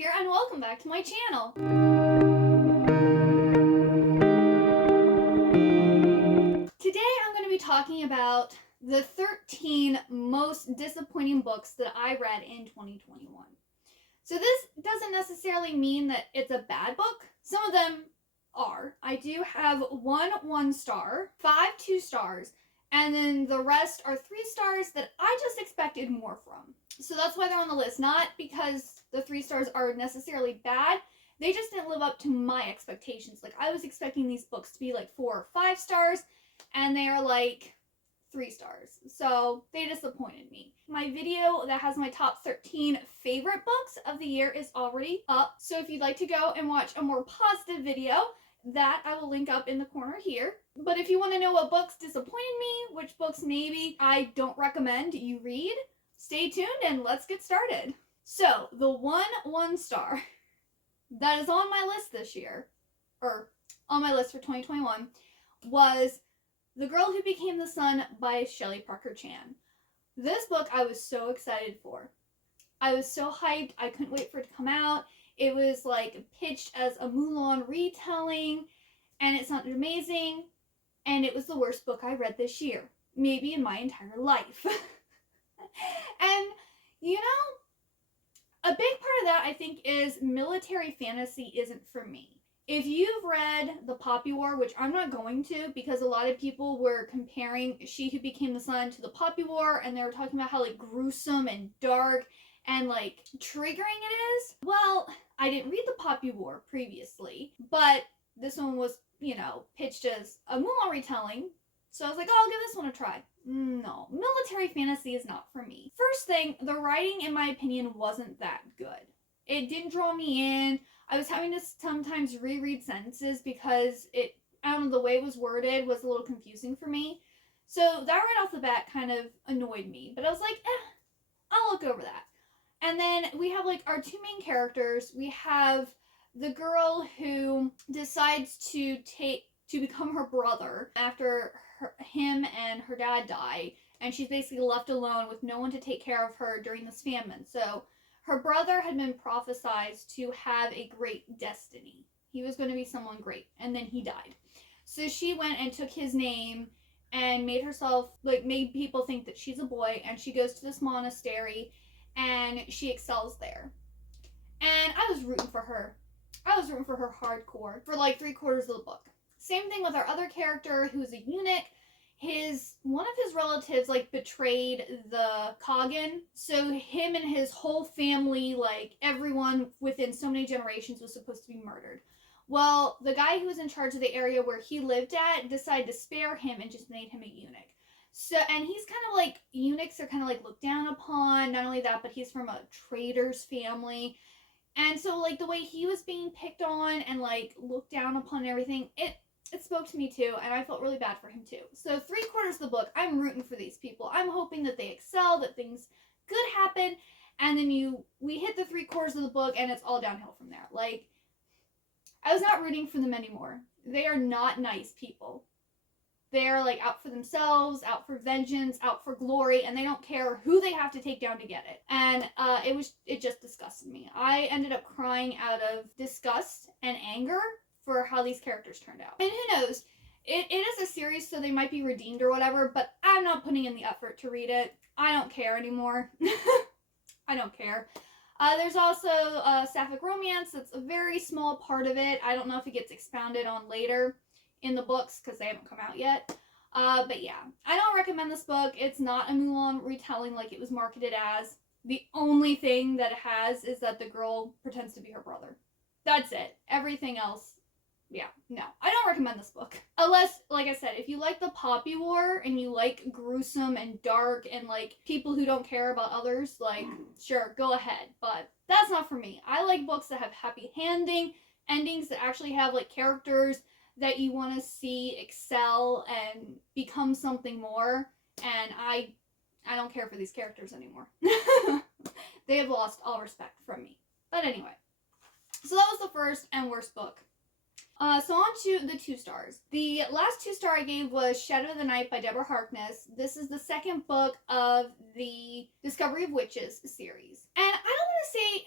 here, and welcome back to my channel. Today I'm going to be talking about the 13 most disappointing books that I read in 2021. So this doesn't necessarily mean that it's a bad book. Some of them are. I do have 1 star, 5 2 stars, and then the rest are 3 stars that I just expected more from. So that's why they're on the list. Not because the 3 stars are necessarily bad. They just didn't live up to my expectations. Like, I was expecting these books to be like 4 or 5 stars, and they are like 3 stars. So they disappointed me. My video that has my top 13 favorite books of the year is already up. So if you'd like to go and watch a more positive video, that I will link up in the corner here. But if you want to know what books disappointed me, which books maybe I don't recommend you read, stay tuned and let's get started. So the 1 star that is on my list this year, or on my list for 2021, was The Girl Who Became the Sun by Shelley Parker Chan. This book I was so excited for. I was so hyped. I couldn't wait for it to come out. It was like pitched as a Mulan retelling, and it sounded amazing, and it was the worst book I read this year, maybe in my entire life. And, you know, a big part of that, I think, is military fantasy isn't for me. If you've read The Poppy War, which I'm not going to, because a lot of people were comparing She Who Became the Sun to The Poppy War, and they were talking about how, like, gruesome and dark and, like, triggering it is. Well, I didn't read The Poppy War previously, but this one was, you know, pitched as a Mulan retelling, so I was like, oh, I'll give this one a try. No, military fantasy is not for me. First thing, the writing, in my opinion, wasn't that good. It didn't draw me in. I was having to sometimes reread sentences because I don't know, the way it was worded was a little confusing for me. So that right off the bat kind of annoyed me. But I was like, I'll look over that. And then we have, like, our 2 main characters. We have the girl who decides to become her brother after him and her dad die. And she's basically left alone with no one to take care of her during this famine. So her brother had been prophesied to have a great destiny. He was going to be someone great, and then he died. So she went and took his name and made people think that she's a boy, and she goes to this monastery, and she excels there. And I was rooting for her. I was rooting for her hardcore for like 3/4 of the book. Same thing with our other character, who's a eunuch. One of his relatives, like, betrayed the Khagan, so him and his whole family, like, everyone within so many generations was supposed to be murdered. Well, the guy who was in charge of the area where he lived at decided to spare him and just made him a eunuch. So, and he's kind of like, eunuchs are kind of like looked down upon. Not only that, but he's from a trader's family. And so, like, the way he was being picked on and, like, looked down upon and everything, it spoke to me too, and I felt really bad for him too. So 3/4 of the book, I'm rooting for these people. I'm hoping that they excel, that things good happen, and then we hit the 3/4 of the book, and it's all downhill from there. Like, I was not rooting for them anymore. They are not nice people. They are, like, out for themselves, out for vengeance, out for glory, and they don't care who they have to take down to get it. And it just disgusted me. I ended up crying out of disgust and anger for how these characters turned out. And who knows, it is a series, so they might be redeemed or whatever, but I'm not putting in the effort to read it. I don't care anymore. I don't care. There's also sapphic romance. That's a very small part of it. I don't know if it gets expounded on later in the books because they haven't come out yet. But yeah, I don't recommend this book. It's not a Mulan retelling like it was marketed as. The only thing that it has is that the girl pretends to be her brother. That's it. Everything else, yeah, no. I don't recommend this book. Unless, like I said, if you like The Poppy War and you like gruesome and dark and, like, people who don't care about others, like, sure, go ahead. But that's not for me. I like books that have happy endings that actually have, like, characters that you want to see excel and become something more. And I don't care for these characters anymore. They have lost all respect from me. But anyway. So that was the first and worst book. So on to the 2 stars. The last 2 star I gave was Shadow of the Night by Deborah Harkness. This is the second book of the Discovery of Witches series. And I don't want to say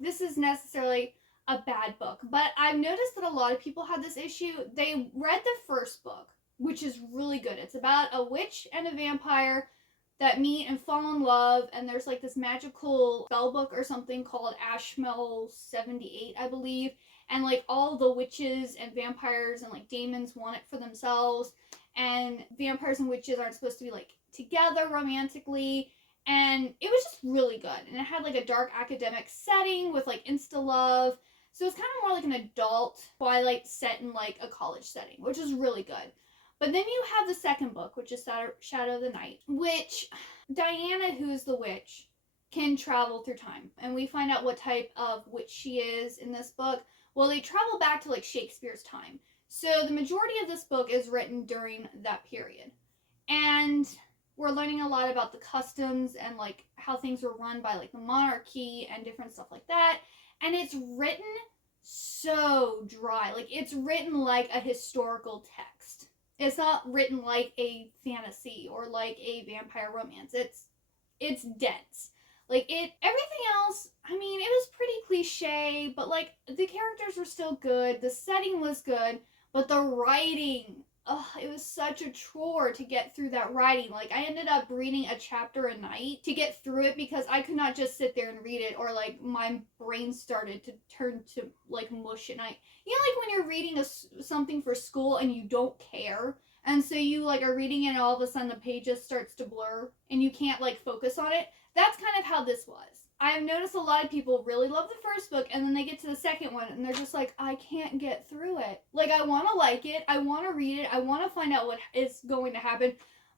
this is necessarily a bad book, but I've noticed that a lot of people had this issue. They read the first book, which is really good. It's about a witch and a vampire that meet and fall in love, and there's like this magical spell book or something called Ashmel 78, I believe, and like all the witches and vampires and like demons want it for themselves, and vampires and witches aren't supposed to be like together romantically, and it was just really good, and it had like a dark academic setting with like insta-love, so it's kind of more like an adult Twilight set in like a college setting, which is really good. But then you have the second book, which is Shadow of the Night, which Diana, who is the witch, can travel through time. And we find out what type of witch she is in this book. Well, they travel back to like Shakespeare's time. So the majority of this book is written during that period. And we're learning a lot about the customs and like how things were run by like the monarchy and different stuff like that. And it's written so dry. Like it's written like a historical text. It's not written like a fantasy or like a vampire romance. It's dense. Like everything else, I mean, it was pretty cliche, but like the characters were still good. The setting was good, but the writing, it was such a chore to get through that writing. Like I ended up reading a chapter a night to get through it because I could not just sit there and read it, or like my brain started to turn to like mush at night. You know, like when you're reading something for school and you don't care, and so you like are reading it and all of a sudden the page just starts to blur and you can't like focus on it. That's kind of how this was. I've noticed a lot of people really love the first book, and then they get to the second one and they're just like, I can't get through it. Like, I want to like it, I want to read it, I want to find out what is going to happen,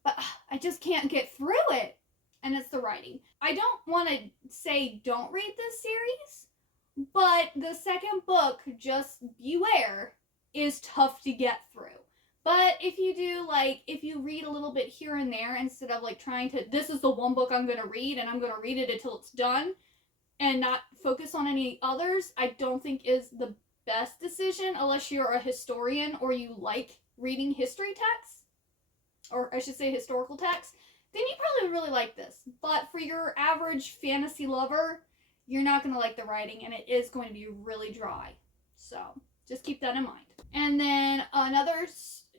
but I just can't get through it. And it's the writing. I don't want to say don't read this series, but the second book, Just Beware, is tough to get through. But if you do, like, if you read a little bit here and there instead of, like, trying to, this is the one book I'm going to read and I'm going to read it until it's done and not focus on any others, I don't think is the best decision unless you're a historian or you like reading history texts, or I should say historical texts, then you probably really like this. But for your average fantasy lover, you're not going to like the writing and it is going to be really dry. So just keep that in mind. And then another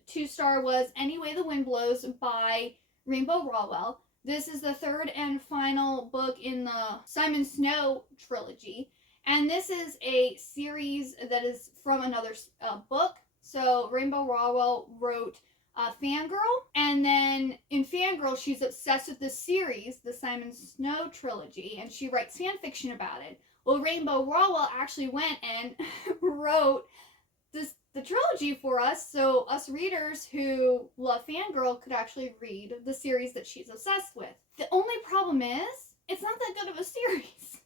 2-star was Any Way the Wind Blows by Rainbow Rowell. This is the third and final book in the Simon Snow trilogy. And this is a series that is from another book. So Rainbow Rowell wrote Fangirl. And then in Fangirl, she's obsessed with this series, the Simon Snow trilogy. And she writes fan fiction about it. Well, Rainbow Rowell actually went and wrote the trilogy for us, so us readers who love Fangirl could actually read the series that she's obsessed with. The only problem is, it's not that good of a series.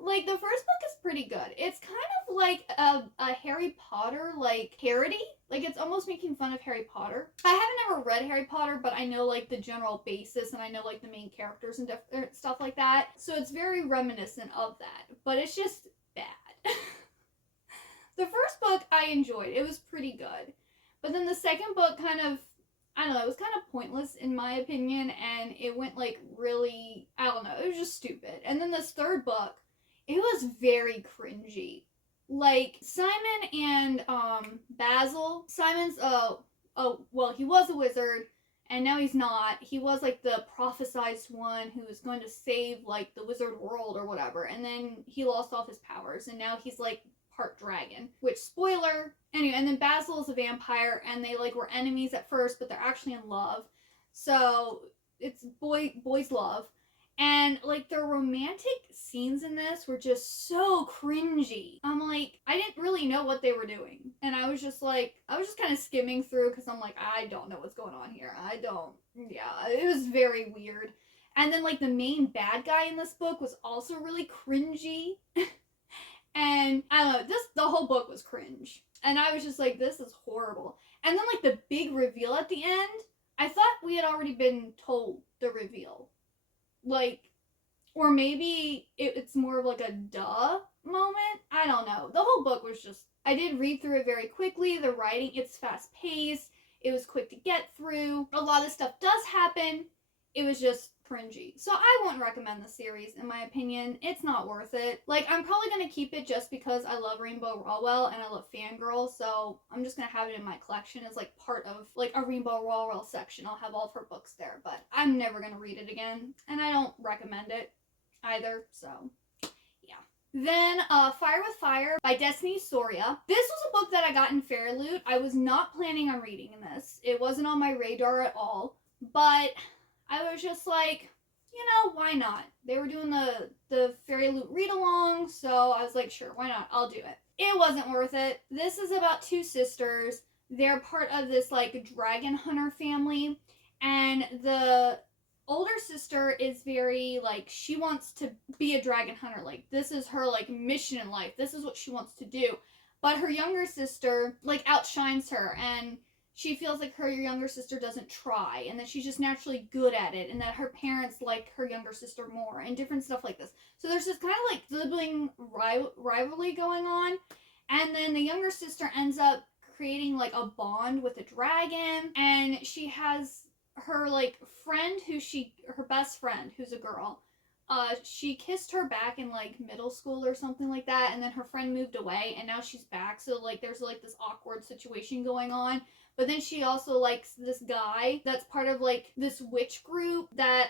Like, the first book is pretty good. It's kind of like a Harry Potter, like, parody. Like, it's almost making fun of Harry Potter. I haven't ever read Harry Potter, but I know, like, the general basis, and I know, like, the main characters and stuff like that. So it's very reminiscent of that, but it's just bad. The first book I enjoyed. It was pretty good. But then the second book kind of, I don't know, it was kind of pointless in my opinion, and it went like really, I don't know, it was just stupid. And then this third book, it was very cringy. Like, Simon and Basil, Simon's, well, he was a wizard, and now he's not. He was like the prophesized one who was going to save like the wizard world or whatever, and then he lost all his powers, and now he's like part dragon, which, spoiler, anyway. And then Basil is a vampire, and they like were enemies at first, but they're actually in love, so it's boys love. And like the romantic scenes in this were just so cringy. I'm like, I didn't really know what they were doing, and I was just kind of skimming through because I'm like, I don't know what's going on here. It was very weird. And then like the main bad guy in this book was also really cringy. And I don't know, the whole book was cringe. And I was just like, this is horrible. And then like the big reveal at the end, I thought we had already been told the reveal. Like, or maybe it's more of like a duh moment. I don't know. The whole book was just, I did read through it very quickly. The writing, it's fast paced. It was quick to get through. A lot of stuff does happen. It was just cringy. So I wouldn't recommend the series, in my opinion. It's not worth it. Like, I'm probably gonna keep it just because I love Rainbow Rowell and I love Fangirl, so I'm just gonna have it in my collection as like part of like a Rainbow Rowell section. I'll have all of her books there, but I'm never gonna read it again, and I don't recommend it either, so yeah. Then Fire with Fire by Destiny Soria. This was a book that I got in Fair Loot. I was not planning on reading this. It wasn't on my radar at all, but I was just like, you know, why not? They were doing the Fairy Loot read-along, so I was like, sure, why not? I'll do it. It wasn't worth it. This is about two sisters. They're part of this, like, dragon hunter family, and the older sister is very, like, she wants to be a dragon hunter. Like, this is her, like, mission in life. This is what she wants to do. But her younger sister, like, outshines her, and she feels like her younger sister doesn't try, and that she's just naturally good at it, and that her parents like her younger sister more, and different stuff like this. So there's this kind of, like, sibling rivalry going on, and then the younger sister ends up creating, like, a bond with a dragon, and she has her, like, friend her best friend, who's a girl, she kissed her back in, like, middle school or something like that, and then her friend moved away, and now she's back, so, like, there's, like, this awkward situation going on. But then she also likes this guy that's part of, like, this witch group that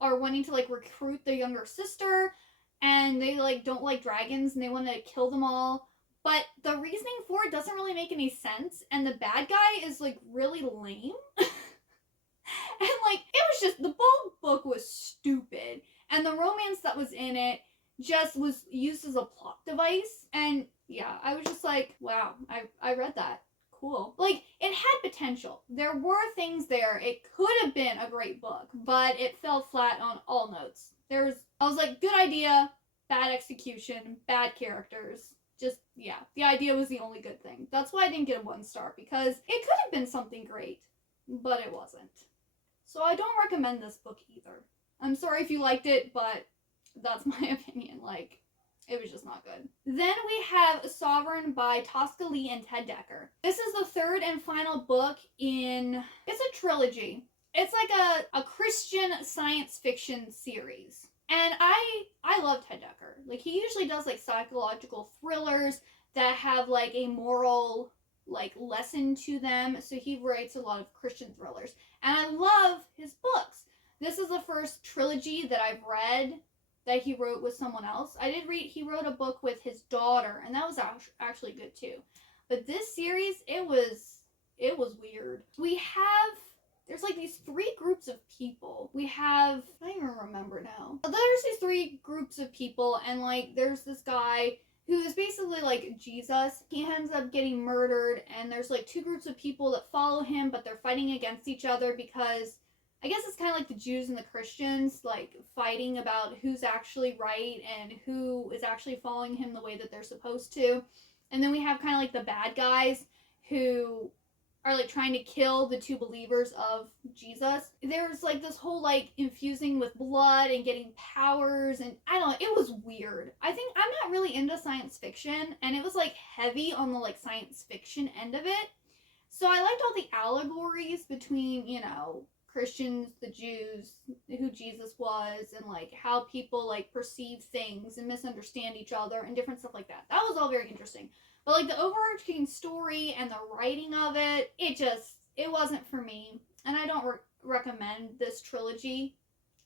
are wanting to, like, recruit their younger sister, and they, like, don't like dragons, and they want to kill them all. But the reasoning for it doesn't really make any sense, and the bad guy is, like, really lame. And, like, it was just, the whole book was stupid, and the romance that was in it just was used as a plot device, and yeah, I was just like, wow, I read that. Cool. Like, it had potential. There were things there. It could have been a great book, but it fell flat on all notes. I was like, good idea, bad execution, bad characters. Just, yeah, the idea was the only good thing. That's why I didn't get a 1 star, because it could have been something great, but it wasn't. So I don't recommend this book either. I'm sorry if you liked it, but that's my opinion. Like, it was just not good. Then we have Sovereign by Tosca and Ted Dekker. This is the 3rd and final book in, it's a trilogy. It's like a Christian science fiction series. And I love Ted Dekker. Like, he usually does, like, psychological thrillers that have, like, a moral, like, lesson to them. So he writes a lot of Christian thrillers. And I love his books. This is the first trilogy that I've read that he wrote with someone else. He wrote a book with his daughter, and that was actually good too. But this series, it was weird. There's like these 3 groups of people. I don't even remember now. There's these 3 groups of people, and like there's this guy who is basically like Jesus. He ends up getting murdered, and there's like 2 groups of people that follow him, but they're fighting against each other because I guess it's kind of like the Jews and the Christians, like, fighting about who's actually right and who is actually following him the way that they're supposed to. And then we have kind of like the bad guys who are, like, trying to kill the 2 believers of Jesus. There's, like, this whole, like, infusing with blood and getting powers, and I don't know, it was weird. I think I'm not really into science fiction, and it was, like, heavy on the, like, science fiction end of it. So I liked all the allegories between, you know, Christians, the Jews, who Jesus was, and like how people like perceive things and misunderstand each other and different stuff like that. That was all very interesting. But like the overarching story and the writing of it, it wasn't for me. And I don't recommend this trilogy.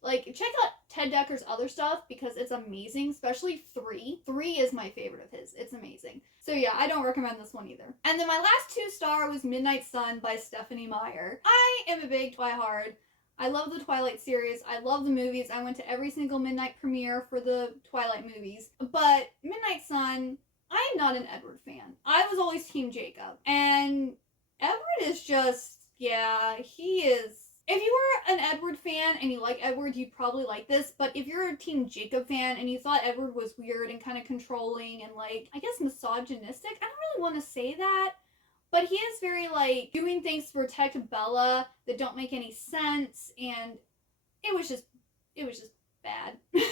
Like, check out Ted Dekker's other stuff because it's amazing, especially 3. 3 is my favorite of his. It's amazing. So yeah, I don't recommend this one either. And then my last 2 star was Midnight Sun by Stephanie Meyer. I am a big Twihard. I love the Twilight series. I love the movies. I went to every single midnight premiere for the Twilight movies. But Midnight Sun, I am not an Edward fan. I was always Team Jacob. And Edward is just, yeah, he is. If you were an Edward fan and you like Edward, you'd probably like this. But if you're a Team Jacob fan and you thought Edward was weird and kind of controlling and, like, I guess misogynistic, I don't really want to say that. But he is very, like, doing things to protect Bella that don't make any sense. And it was just bad. I mean,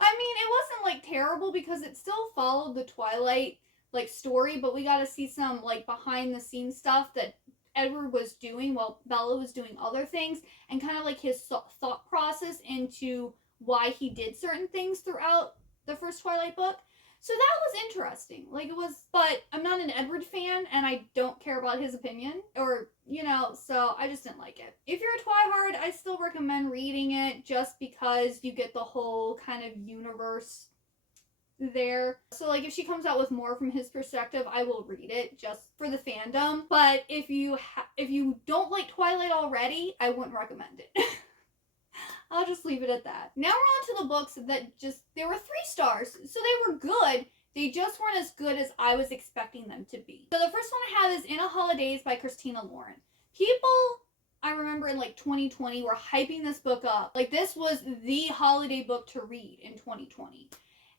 it wasn't, like, terrible because it still followed the Twilight, like, story. But we got to see some, like, behind the scenes stuff that Edward was doing while Bella was doing other things, and kind of like his thought process into why he did certain things throughout the first Twilight book. So that was interesting. Like, it was, but I'm not an Edward fan, and I don't care about his opinion, or, you know, so I just didn't like it. If you're a Twihard, I still recommend reading it, just because you get the whole kind of universe there. So, like, if she comes out with more from his perspective, I will read it just for the fandom. But if you don't like Twilight already, I wouldn't recommend it. I'll just leave it at that. Now we're on to the books that they were 3 stars, so they were good. They just weren't as good as I was expecting them to be. So the first one I have is In a Holidays by Christina Lauren. People, I remember in like 2020, were hyping this book up. Like, this was the holiday book to read in 2020.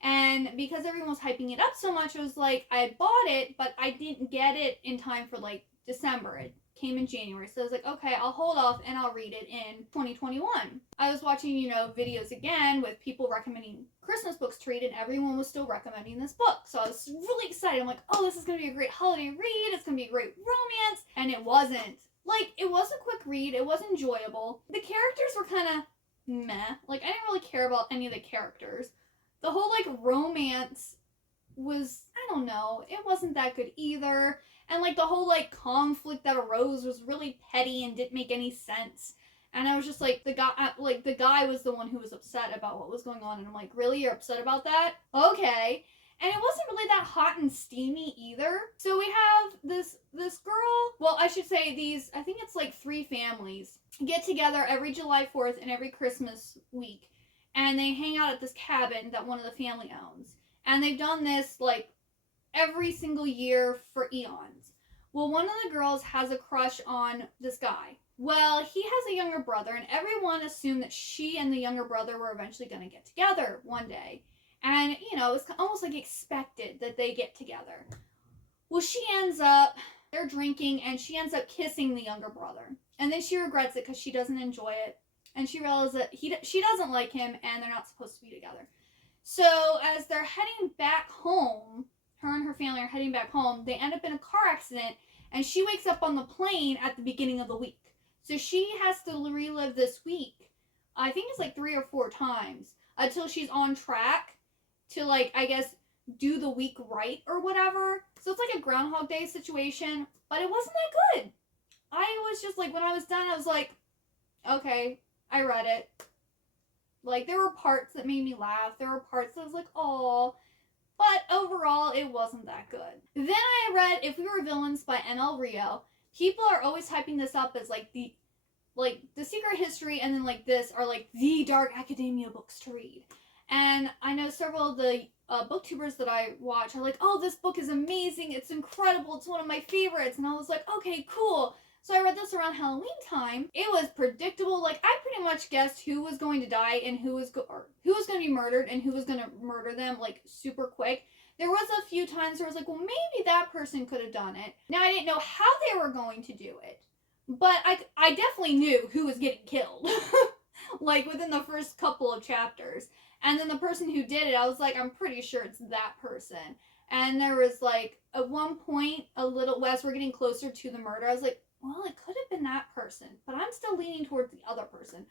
And because everyone was hyping it up so much, it was like, I bought it, but I didn't get it in time for like December. It came in January. So I was like, okay, I'll hold off and I'll read it in 2021. I was watching, videos again with people recommending Christmas books to read, and everyone was still recommending this book. So I was really excited. I'm like, oh, this is going to be a great holiday read. It's going to be a great romance. And it wasn't. Like, it was a quick read. It was enjoyable. The characters were kind of meh. Like, I didn't really care about any of the characters. The whole, like, romance was, I don't know, it wasn't that good either. And, like, the whole, like, conflict that arose was really petty and didn't make any sense. And I was just like, the guy was the one who was upset about what was going on. And I'm like, really? You're upset about that? Okay. And it wasn't really that hot and steamy either. So we have this girl, well, I should say I think it's like 3 families, get together every July 4th and every Christmas week. And they hang out at this cabin that one of the family owns. And they've done this, like, every single year for eons. Well, one of the girls has a crush on this guy. Well, he has a younger brother, and everyone assumed that she and the younger brother were eventually going to get together one day. And, it's almost like expected that they get together. Well, they're drinking, and she ends up kissing the younger brother. And then she regrets it because she doesn't enjoy it. And she realizes that she doesn't like him, and they're not supposed to be together. So as they're heading back home, her and her family are heading back home, they end up in a car accident, and she wakes up on the plane at the beginning of the week. So she has to relive this week, I think it's like 3 or 4 times, until she's on track to, like, I guess, do the week right or whatever. So it's like a Groundhog Day situation, but it wasn't that good. I was just like, when I was done, I was like, okay, I read it. Like, there were parts that made me laugh. There were parts that I was like, oh. But overall, it wasn't that good. Then I read If We Were Villains by M.L. Rio. People are always hyping this up as, like, the Secret History and then, like, this are, like, the dark academia books to read. And I know several of the booktubers that I watch are like, oh, this book is amazing. It's incredible. It's one of my favorites. And I was like, okay, cool. So I read this around Halloween time. It was predictable. Like, I pretty much guessed who was going to die and who was going to be murdered and who was going to murder them, like, super quick. There was a few times where I was like, well, maybe that person could have done it. Now, I didn't know how they were going to do it, but I definitely knew who was getting killed, like, within the first couple of chapters. And then the person who did it, I was like, I'm pretty sure it's that person. And there was, like, at one point, as we're getting closer to the murder, I was like, well, it could have been that person, but I'm still leaning towards the other person.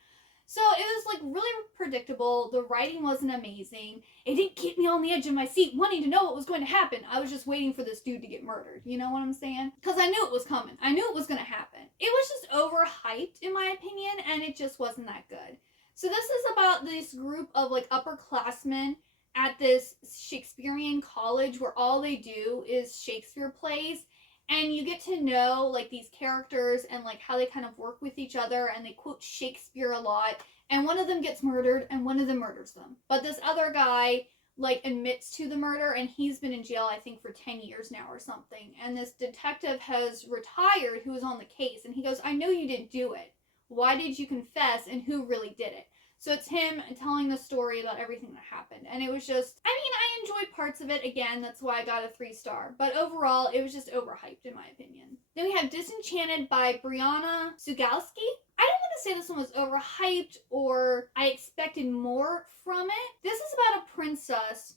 So it was, like, really predictable. The writing wasn't amazing. It didn't keep me on the edge of my seat wanting to know what was going to happen. I was just waiting for this dude to get murdered. You know what I'm saying? Because I knew it was coming. I knew it was going to happen. It was just overhyped, in my opinion, and it just wasn't that good. So this is about this group of, like, upperclassmen at this Shakespearean college where all they do is Shakespeare plays. And you get to know, like, these characters and, like, how they kind of work with each other, and they quote Shakespeare a lot. And one of them gets murdered, and one of them murders them. But this other guy, like, admits to the murder, and he's been in jail, I think, for 10 years now or something. And this detective has retired who was on the case, and he goes, I know you didn't do it. Why did you confess, and who really did it? So it's him telling the story about everything that happened. And it was just, I mean, I enjoyed parts of it. Again, that's why I got a 3-star. But overall, it was just overhyped, in my opinion. Then we have Disenchanted by Brianna Sugalski. I don't want to say this one was overhyped or I expected more from it. This is about a princess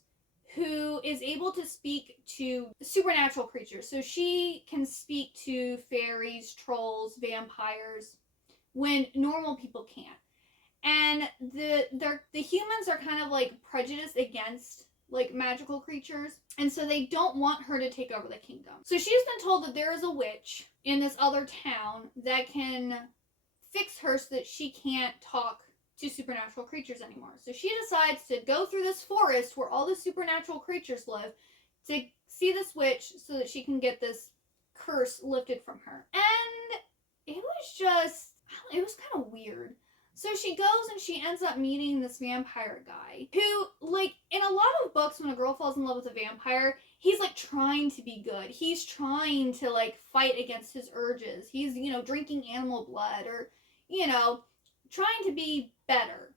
who is able to speak to supernatural creatures. So she can speak to fairies, trolls, vampires, when normal people can't. And the humans are kind of like prejudiced against like magical creatures, and so they don't want her to take over the kingdom. So she's been told that there is a witch in this other town that can fix her so that she can't talk to supernatural creatures anymore. So she decides to go through this forest where all the supernatural creatures live to see this witch so that she can get this curse lifted from her. And it was kind of weird. So she goes and she ends up meeting this vampire guy who, like, in a lot of books, when a girl falls in love with a vampire, he's, like, trying to be good. He's trying to, like, fight against his urges. He's, drinking animal blood or, trying to be better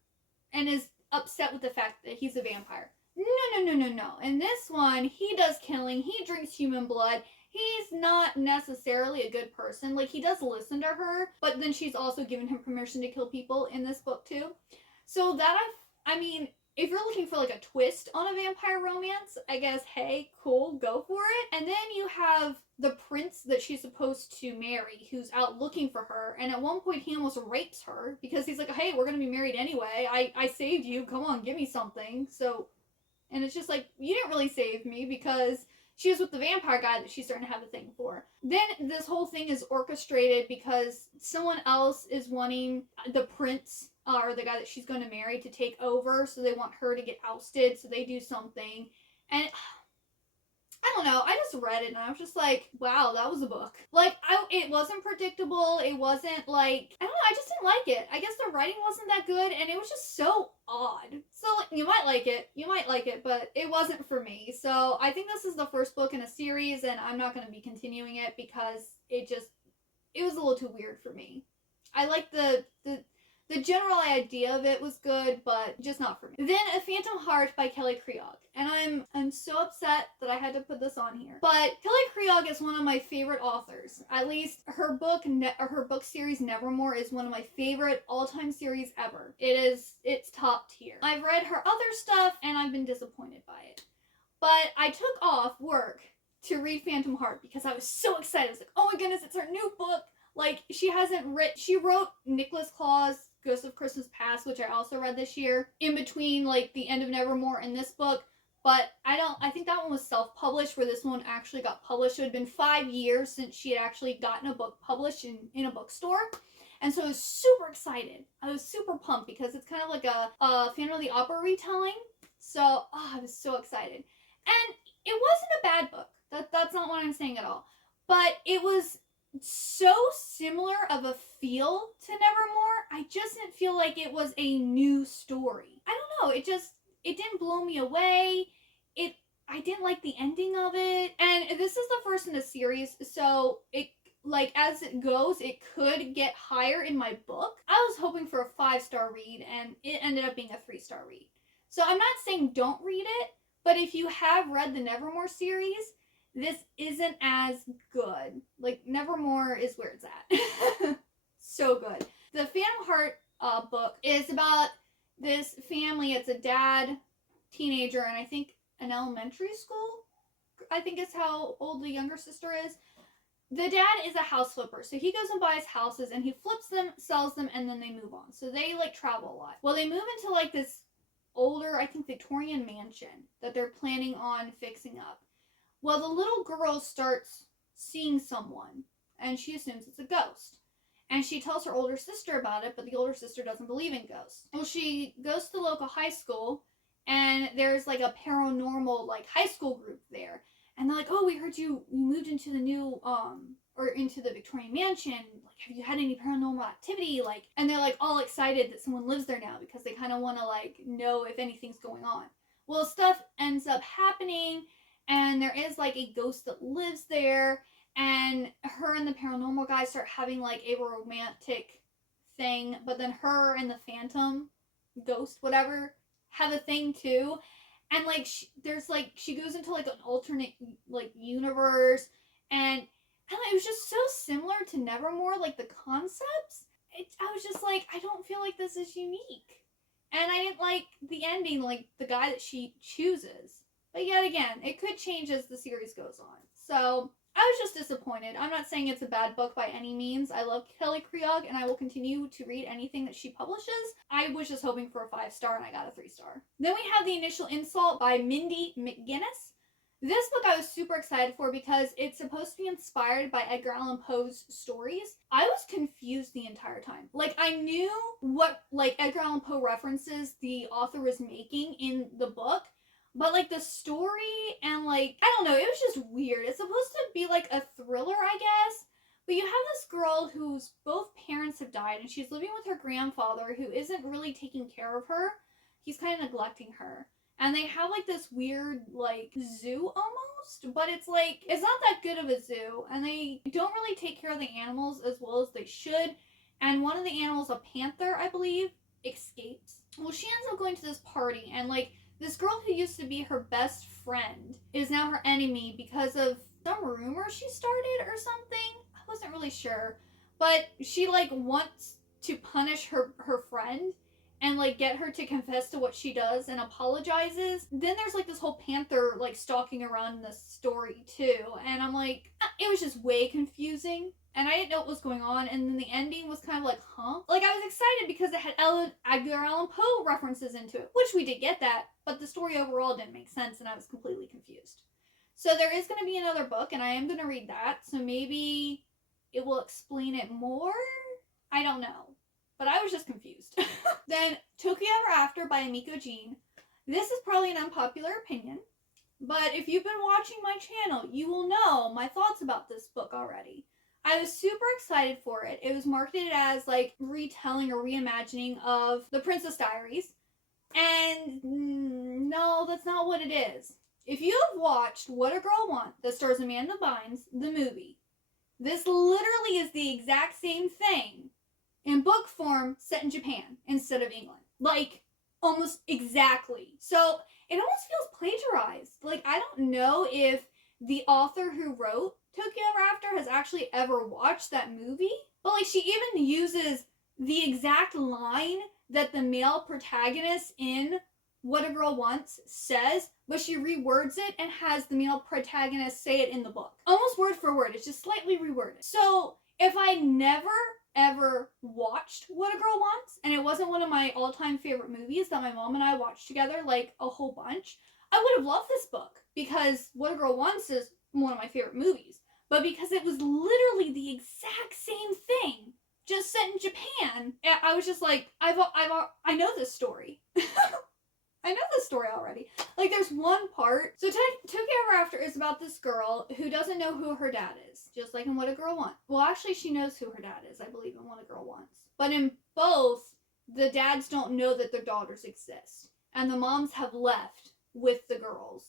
and is upset with the fact that he's a vampire. No. In this one, he does killing. He drinks human blood. He's not necessarily a good person. Like, he does listen to her, but then she's also given him permission to kill people in this book, too. So that, I mean, if you're looking for, like, a twist on a vampire romance, I guess, hey, cool, go for it. And then you have the prince that she's supposed to marry, who's out looking for her, and at one point he almost rapes her, because he's like, hey, we're gonna be married anyway. I saved you. Come on, give me something. So, and it's just like, you didn't really save me, because she was with the vampire guy that she's starting to have a thing for. Then this whole thing is orchestrated because someone else is wanting the prince, or the guy that she's going to marry, to take over, so they want her to get ousted, so they do something. And I don't know, I just read it and I was just like, wow, that was a book. Like, it wasn't predictable, it wasn't like, I don't know, I just didn't like it. I guess the writing wasn't that good, and it was just so odd. So, you might like it, but it wasn't for me. So, I think this is the first book in a series, and I'm not going to be continuing it because it was a little too weird for me. I like the general idea of it was good, but just not for me. Then A Phantom Heart by Kelly Krieg. And I'm so upset that I had to put this on here. But Kelly Krieg is one of my favorite authors. At least her book series Nevermore is one of my favorite all-time series ever. It's top tier. I've read her other stuff and I've been disappointed by it. But I took off work to read Phantom Heart because I was so excited. I was like, oh my goodness, it's her new book. Like, she wrote Nicholas Claw's Ghost of Christmas Past, which I also read this year, in between, like, the end of Nevermore and this book, but I think that one was self-published, where this one actually got published. It had been 5 years since she had actually gotten a book published in a bookstore, and so I was super excited. I was super pumped, because it's kind of like a Phantom of the Opera retelling, so, I was so excited. And it wasn't a bad book. That's not what I'm saying at all, but it was so similar of a feel to Nevermore. I just didn't feel like it was a new story. I don't know, it didn't blow me away. I didn't like the ending of it. And this is the first in the series, so it, like, as it goes, it could get higher in my book. I was hoping for a 5-star read, and it ended up being a 3-star read. So I'm not saying don't read it, but if you have read the Nevermore series, this isn't as good. Like, Nevermore is where it's at. So good. The Phantom Heart book is about this family. It's a dad, teenager, and I think an elementary school, I think is how old the younger sister is. The dad is a house flipper, so he goes and buys houses, and he flips them, sells them, and then they move on. So they, like, travel a lot. Well, they move into, like, this older, I think, Victorian mansion that they're planning on fixing up. Well, the little girl starts seeing someone, and she assumes it's a ghost. And she tells her older sister about it, but the older sister doesn't believe in ghosts. Well, she goes to the local high school, and there's, like, a paranormal, like, high school group there. And they're like, oh, we heard you moved into the new, or into the Victorian mansion. Like, have you had any paranormal activity? Like, and they're, like, all excited that someone lives there now, because they kind of want to, like, know if anything's going on. Well, stuff ends up happening, and there is, like, a ghost that lives there, and her and the paranormal guy start having, like, a romantic thing, but then her and the phantom ghost, whatever, have a thing too. And, like, she goes into, like, an alternate, like, universe, and I don't know, it was just so similar to Nevermore, like, the concepts. I was just like, I don't feel like this is unique. And I didn't like the ending, like, the guy that she chooses. But yet again, it could change as the series goes on. So I was just disappointed. I'm not saying it's a bad book by any means. I love Kelly Krieg, and I will continue to read anything that she publishes. I was just hoping for a 5-star, and I got a 3-star. Then we have The Initial Insult by Mindy Mcginnis. This book I was super excited for because it's supposed to be inspired by Edgar Allan Poe's stories. I was confused the entire time. Like, I knew what, like, Edgar Allan Poe references the author was making in the book, but, like, the story and, like, I don't know, it was just weird. It's supposed to be, like, a thriller, I guess, but you have this girl whose both parents have died, and she's living with her grandfather who isn't really taking care of her. He's kind of neglecting her. And they have, like, this weird, like, zoo almost, but it's, like, it's not that good of a zoo, and they don't really take care of the animals as well as they should, and one of the animals, a panther, I believe, escapes. Well, she ends up going to this party, and, like, this girl who used to be her best friend is now her enemy because of some rumor she started or something. I wasn't really sure, but she, like, wants to punish her friend and, like, get her to confess to what she does and apologizes. Then there's, like, this whole panther, like, stalking around in this story, too. And I'm like, it was just way confusing. And I didn't know what was going on. And then the ending was kind of like, huh? Like, I was excited because it had Edgar Allan Poe references into it, which we did get that. But the story overall didn't make sense, and I was completely confused. So there is going to be another book, and I am going to read that. So maybe it will explain it more? I don't know. But I was just confused. Then, Tokyo Ever After by Amiko Jean. This is probably an unpopular opinion, but if you've been watching my channel, you will know my thoughts about this book already. I was super excited for it. It was marketed as, like, retelling or reimagining of The Princess Diaries. And no, that's not what it is. If you have watched What a Girl Wants, that stars Amanda Bynes, the movie, this literally is the exact same thing in book form set in Japan instead of England. Like, almost exactly. So it almost feels plagiarized. Like, I don't know if the author who wrote Tokyo Ever After has actually ever watched that movie, but, like, she even uses the exact line that the male protagonist in What a Girl Wants says, but she rewords it and has the male protagonist say it in the book. Almost word for word. It's just slightly reworded. So if I never ever watched What a Girl Wants, and it wasn't one of my all-time favorite movies that my mom and I watched together, like, a whole bunch, I would have loved this book, because What a Girl Wants is one of my favorite movies. But because it was literally the exact same thing, just set in Japan, I was just like, I know this story. I know this story already. Like, there's one part. So Tokyo Ever After is about this girl who doesn't know who her dad is, just like in What a Girl Wants. Well, actually, she knows who her dad is, I believe, in What a Girl Wants. But in both, the dads don't know that their daughters exist. And the moms have left with the girls.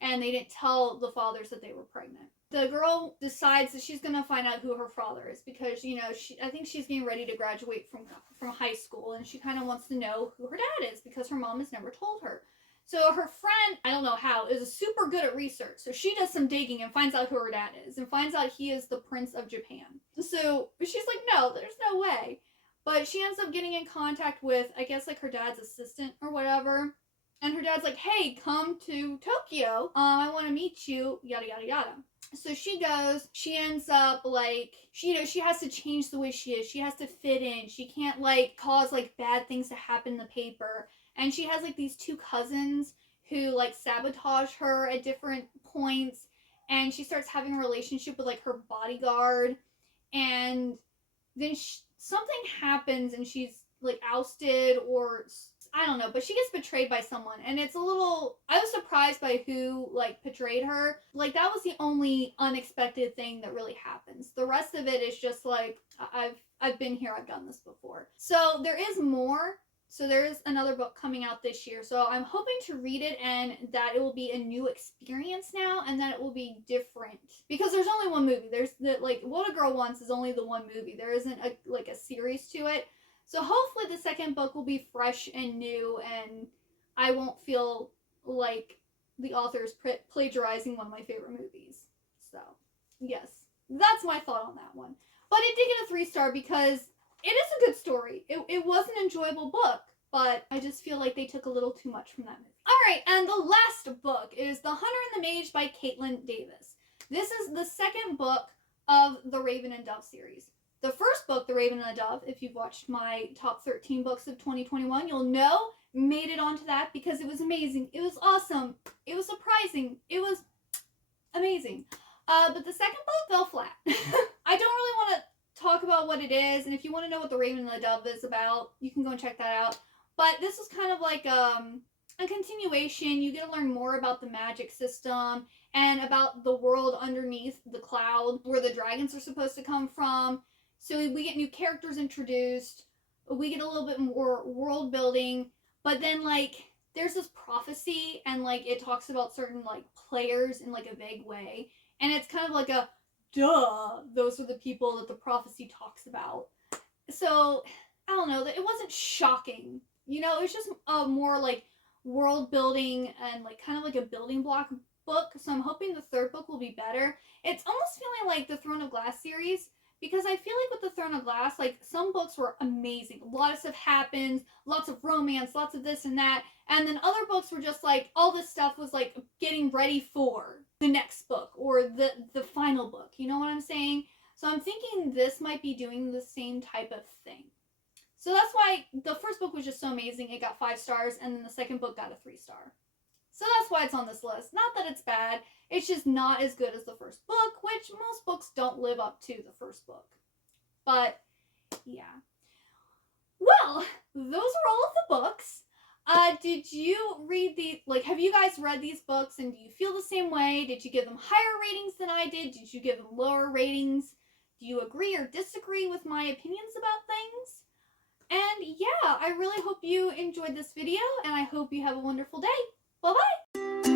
And they didn't tell the fathers that they were pregnant. The girl decides that she's going to find out who her father is because, you know, I think she's getting ready to graduate from high school, and she kind of wants to know who her dad is because her mom has never told her. So her friend, I don't know how, is super good at research. So she does some digging and finds out who her dad is and finds out he is the Prince of Japan. So she's like, no, there's no way. But she ends up getting in contact with, I guess, like, her dad's assistant or whatever. And her dad's like, hey, come to Tokyo. I want to meet you, yada, yada, yada. So she goes, she ends up, like, she has to change the way she is. She has to fit in. She can't, like, cause, like, bad things to happen in the paper. And she has, like, these two cousins who, like, sabotage her at different points. And she starts having a relationship with, like, her bodyguard. And then something happens and she's, like, ousted or I don't know, but she gets betrayed by someone, and it's a little, I was surprised by who, like, betrayed her. Like, that was the only unexpected thing that really happens. The rest of it is just, like, I've been here, I've done this before. So, there is more. So, there is another book coming out this year. So, I'm hoping to read it, and that it will be a new experience now, and that it will be different. Because there's only one movie. There's, like, What a Girl Wants is only the one movie. There isn't, a series to it. So hopefully the second book will be fresh and new, and I won't feel like the author is plagiarizing one of my favorite movies. So, yes, that's my thought on that one. But it did get a 3-star because it is a good story. It was an enjoyable book, but I just feel like they took a little too much from that movie. Alright, and the last book is The Hunter and the Mage by Caitlyn Davis. This is the second book of the Raven and Dove series. The first book, The Raven and the Dove, if you've watched my top 13 books of 2021, you'll know made it onto that because it was amazing. It was awesome. It was surprising. It was amazing. But the second book fell flat. I don't really want to talk about what it is, and if you want to know what The Raven and the Dove is about, you can go and check that out. But this was kind of like a continuation. You get to learn more about the magic system and about the world underneath the cloud where the dragons are supposed to come from. So we get new characters introduced. We get a little bit more world building. But then, like, there's this prophecy and, like, it talks about certain, like, players in, like, a vague way. And it's kind of like a, duh, those are the people that the prophecy talks about. So, I don't know, it wasn't shocking. You know, it was just a more, like, world building and, like, kind of like a building block book. So I'm hoping the third book will be better. It's almost feeling like the Throne of Glass series. Because I feel like with the Throne of Glass, like, some books were amazing. A lot of stuff happens, lots of romance, lots of this and that. And then other books were just like, all this stuff was like getting ready for the next book or the final book. You know what I'm saying? So I'm thinking this might be doing the same type of thing. So that's why the first book was just so amazing. It got 5 stars, and then the second book got a 3-star. So that's why it's on this list. Not that it's bad. It's just not as good as the first book, which most books don't live up to the first book. But, yeah. Well, those are all of the books. Did you read have you guys read these books, and do you feel the same way? Did you give them higher ratings than I did? Did you give them lower ratings? Do you agree or disagree with my opinions about things? And yeah, I really hope you enjoyed this video, and I hope you have a wonderful day. Bye-bye!